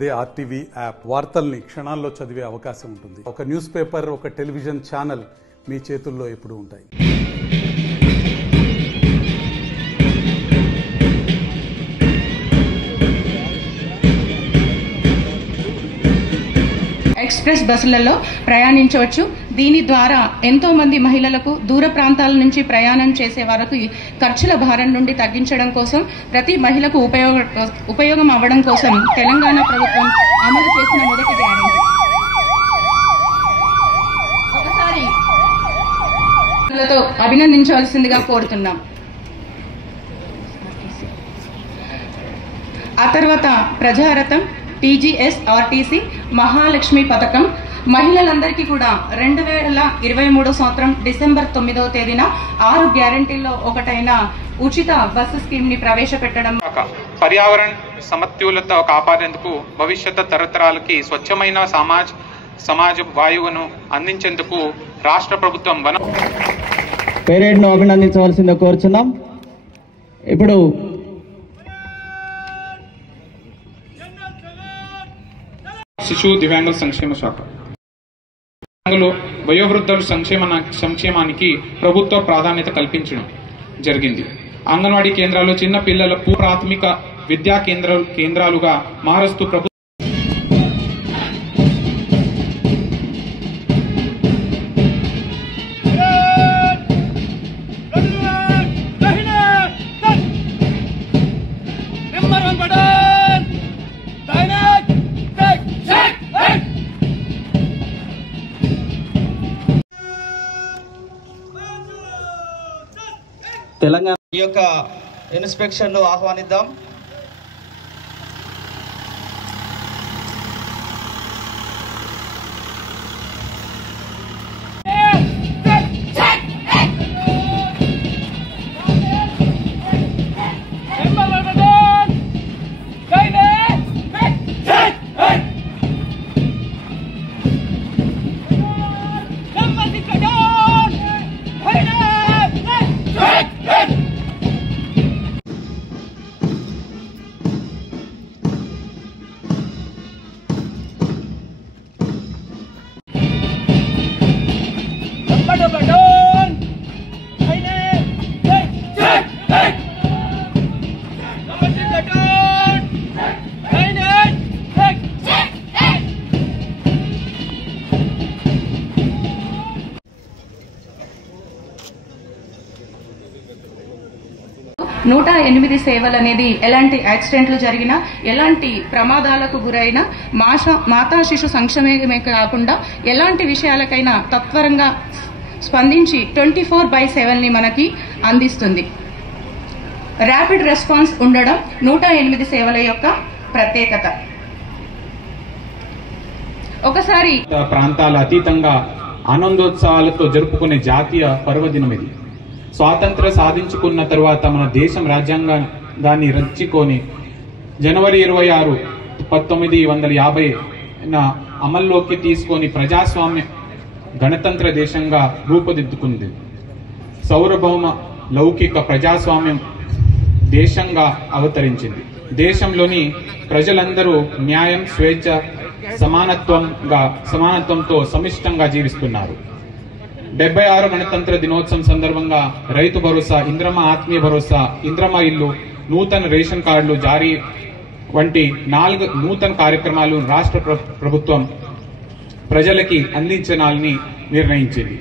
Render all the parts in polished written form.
అదే RTV app వార్తల్ని క్షణాల్లో చదివే అవకాశం ఉంటుంది. ఒక న్యూస్ పేపర్, ఒక టెలివిజన్ ఛానల్ మీ చేతుల్లో ఎప్పుడూ ఉంటాయి. ఎక్స్ప్రెస్ బస్సులలో ప్రయాణించవచ్చు. దీని ద్వారా ఎంతో మంది మహిళలకు దూర ప్రాంతాల నుంచి ప్రయాణం చేసే వారికి ఖర్చుల భారం నుండి తగ్గించడం కోసం, ప్రతి మహిళకు ఉపయోగం అవ్వడం కోసం తెలంగాణ ప్రభుత్వం అమలు చేసిన మొదటి గ్యారెంటీ. ఒకసారి అభినందించవలసిందిగా కోరుతున్నాం. ఆ తర్వాత ప్రజారథం, TGSRTC, మహాలక్ష్మి పథకం మహిళలందరికీ కూడా 2023 సంవత్సరం డిసెంబర్ 9వ తేదీన 6 గ్యారెంటీల్లో ఒకటైన ఉచిత బస్సు స్కీమ్ ని ప్రవేశపెట్టడం. పర్యావరణ సమతుల్యత కాపాడేందుకు భవిష్యత్ తరతరాలకి స్వచ్ఛమైన సమాజ వాయువును అందించేందుకు రాష్ట్ర ప్రభుత్వం పేరేడ్ ను అభినందించవలసిందిగా కోరుచున్నాం. ఇప్పుడు శిశు దివ్యాంగుల సంక్షేమ శాఖ వయోవృద్ధుల సంక్షేమానికి ప్రభుత్వ ప్రాధాన్యత కల్పించడం జరిగింది. అంగన్వాడీ కేంద్రాలు చిన్న పిల్లల ప్రాథమిక విద్యా కేంద్రాలుగా మారుస్తూ ప్రభుత్వం తెలంగాణ ఈ యొక్క ఇన్స్పెక్షన్ ను ఆహ్వానిద్దాం. నూట 8 సేవలు అనేది ఎలాంటి యాక్సిడెంట్లు జరిగినా, ఎలాంటి ప్రమాదాలకు గురైనా మాతా శిశు సంక్షేమమే కాకుండా ఎలాంటి విషయాలకైనా తత్వరంగా స్పందించి 24/7 ని మనకి అందిస్తుంది. ర్యాపిడ్ రెస్పాన్స్ ఉండడం 108 సేవల యొక్క ప్రత్యేకత. ఒకసారి ప్రాంతాల అతీతంగా ఆనందోత్సవాలతో జరుపుకునే జాతీయ పర్వదినం ఇది. స్వాతంత్ర సాధించుకున్న తర్వాత మన దేశం రాజ్యాంగాన్ని రచించుకొని జనవరి 26, 1950 అమల్లోకి తీసుకొని ప్రజాస్వామ్య గణతంత్ర దేశంగా రూపుదిద్దుకుంది. సార్వభౌమ లౌకిక ప్రజాస్వామ్యం దేశంగా అవతరించింది. ప్రజలందరూ న్యాయం, స్వేచ్ఛ, సమానత్వంతో సమిష్టంగా జీవిస్తున్నారు. 76 గణతంత్ర దినోత్సవం సందర్భంగా రైతు భరోసా, ఇంద్రమ్మ ఆత్మీయ భరోసా, ఇంద్రమ్మ ఇల్లు, నూతన రేషన్ కార్డులు జారీ వంటి 4 నూతన కార్యక్రమాలు రాష్ట్ర ప్రభుత్వం ప్రజలకి అందించాలని నిర్ణయించింది.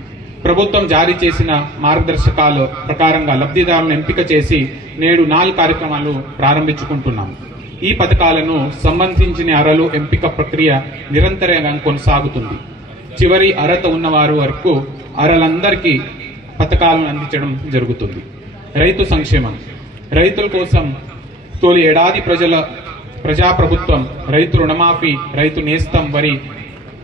ప్రభుత్వం జారీ చేసిన మార్గదర్శకాల ప్రకారంగా లబ్ధిదారులను ఎంపిక చేసి నేడు 4 కార్యక్రమాలు ప్రారంభించుకుంటున్నాం. ఈ పథకాలను సంబంధించిన అర్హుల ఎంపిక ప్రక్రియ నిరంతరంగా కొనసాగుతుంది. చివరి అర్హత ఉన్నవారు వరకు అర్హులందరికీ పథకాలను అందించడం జరుగుతుంది. రైతు సంక్షేమం. రైతుల కోసం తొలి ఏడాది ప్రజాప్రభుత్వం రైతు రుణమాఫీ, రైతు నేస్తం,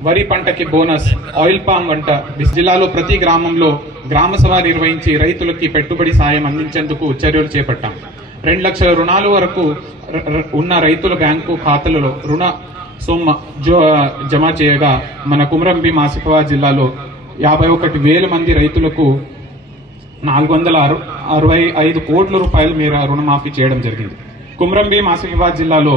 వరి పంటకి బోనస్, ఆయిల్ పామ్ వంట జిల్లాలో ప్రతి గ్రామంలో గ్రామ సభ నిర్వహించి రైతులకి పెట్టుబడి సాయం అందించేందుకు చర్యలు చేపట్టాం. 2 లక్షల రుణాల వరకు ఉన్న రైతుల బ్యాంకు ఖాతాలలో రుణ సొమ్మ జమ చేయగా మన కుమ్రంభీం ఆసిఫాబాద్ జిల్లాలో 51,000 మంది రైతులకు 465 కోట్ల రూపాయల మేర రుణమాఫీ చేయడం జరిగింది. కుమ్రంభీం ఆసిఫాబాద్ జిల్లాలో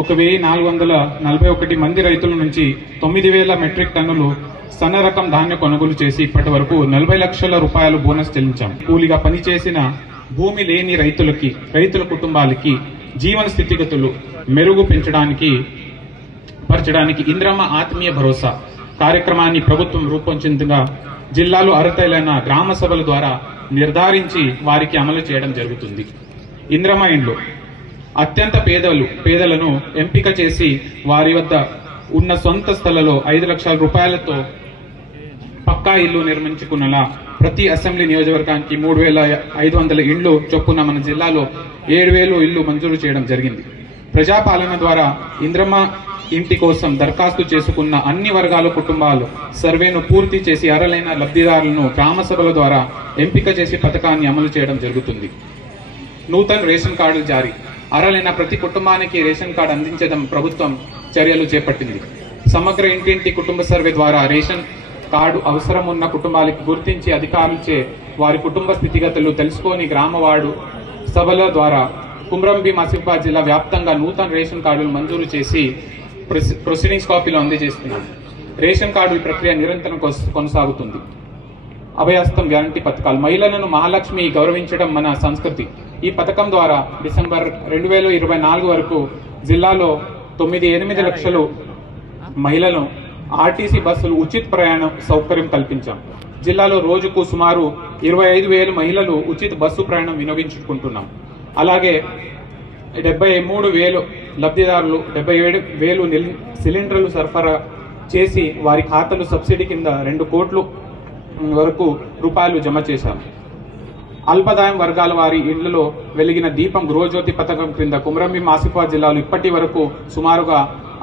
1441 మంది రైతుల నుంచి 9000 మెట్రిక్ టన్నులు సన్న రకం ధాన్యం కొనుగోలు చేసి ఇప్పటి వరకు 40 లక్షల రూపాయలు బోనస్ చెల్లించాం. కూలీగా పనిచేసిన భూమి లేని రైతుల కుటుంబాలకి జీవన స్థితిగతులు మెరుగు పరచడానికి ఇంద్రమ్మ ఆత్మీయ భరోసా కార్యక్రమాన్ని ప్రభుత్వం రూపొందించగా జిల్లాలో అర్హతైన గ్రామ సభల ద్వారా నిర్ధారించి వారికి అమలు చేయడం జరుగుతుంది. ఇంద్రమ్మ ఇండ్లు అత్యంత పేదలను ఎంపిక చేసి వారి వద్ద ఉన్న సొంత స్థలంలో 5 లక్షల రూపాయలతో పక్కా ఇల్లు నిర్మించుకున్నలా ప్రతి అసెంబ్లీ నియోజకవర్గానికి 3500 ఇండ్లు చొప్పున మన జిల్లాలో 7000 ఇళ్లు మంజూరు చేయడం జరిగింది. ప్రజాపాలన ద్వారా ఇంద్రమ్మ ఇంటి కోసం దరఖాస్తు చేసుకున్న అన్ని వర్గాల కుటుంబాలు సర్వేను పూర్తి చేసి అర్హులైన లబ్ధిదారులను గ్రామ సభల ద్వారా ఎంపిక చేసి పథకాన్ని అమలు చేయడం జరుగుతుంది. నూతన రేషన్ కార్డులు జారీ అర్హులైన ప్రతి కుటుంబానికి రేషన్ కార్డు అందించడం ప్రభుత్వం చర్యలు చేపట్టింది. సమగ్ర ఇంటింటి కుటుంబ సర్వే ద్వారా రేషన్ కార్డు అవసరం ఉన్న కుటుంబాలకు గుర్తించి అధికారులచే వారి కుటుంబ స్థితిగతులు తెలుసుకొని గ్రామ వార్డు సభల ద్వారా కుమ్రంభీం ఆసిఫాబాద్ జిల్లా వ్యాప్తంగా నూతన రేషన్ కార్డులు మంజూరు చేసి ప్రొసీడింగ్స్ కాపీలు అందజేస్తున్నాం. రేషన్ కార్డుల ప్రక్రియ నిరంతరం కొనసాగుతుంది. అభయహస్తం గ్యారంటీ పథకాలు మహిళలను మహాలక్ష్మి గౌరవించడం మన సంస్కృతి. ఈ పథకం ద్వారా డిసెంబర్ 2024 వరకు జిల్లాలో 9-8 లక్షలు మహిళలను ఆర్టీసీ బస్సులు ఉచిత ప్రయాణ సౌకర్యం కల్పించాం. జిల్లాలో రోజుకు సుమారు 25,000 మహిళలు ఉచిత బస్సు ప్రయాణం వినియోగించుకుంటున్నాం. అలాగే 73,000 లబ్ధిదారులు 77,000 సిలిండర్లు సరఫరా చేసి వారి ఖాతాలు సబ్సిడీ కింద 2 కోట్ల వరకు రూపాయలు జమ చేశాం. అల్పదాయం వర్గాల వారి ఇళ్లలో వెలిగిన దీపం గృహజ్యోతి పథకం క్రింద కుమ్రంభీం ఆసిఫాబాద్ జిల్లాలో ఇప్పటి వరకు సుమారుగా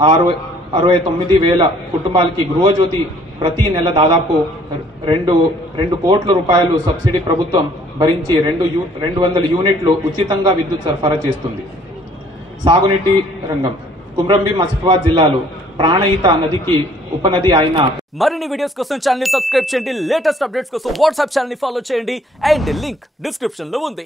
69,000 కుటుంబాలకి గృహజ్యోతి ప్రతి నెల దాదాపు 2 కోట్ల రూపాయలు సబ్సిడీ ప్రభుత్వం భరించి 200 యూనిట్లు ఉచితంగా విద్యుత్ సరఫరా చేస్తుంది. సాగునీటి రంగం కుమ్రంభీం ఆసిఫాబాద్ జిల్లాలో ప్రాణహిత నదికి ఉపనది అయిన మరిన్ని వీడియోస్ కోసం ఛానల్ ని సబ్స్క్రైబ్ చేయండి. లేటెస్ట్ అప్డేట్స్ కోసం వాట్సాప్ ఛానల్ ని ఫాలో చేయండి. అండ్ లింక్ డిస్క్రిప్షన్ లో ఉంది.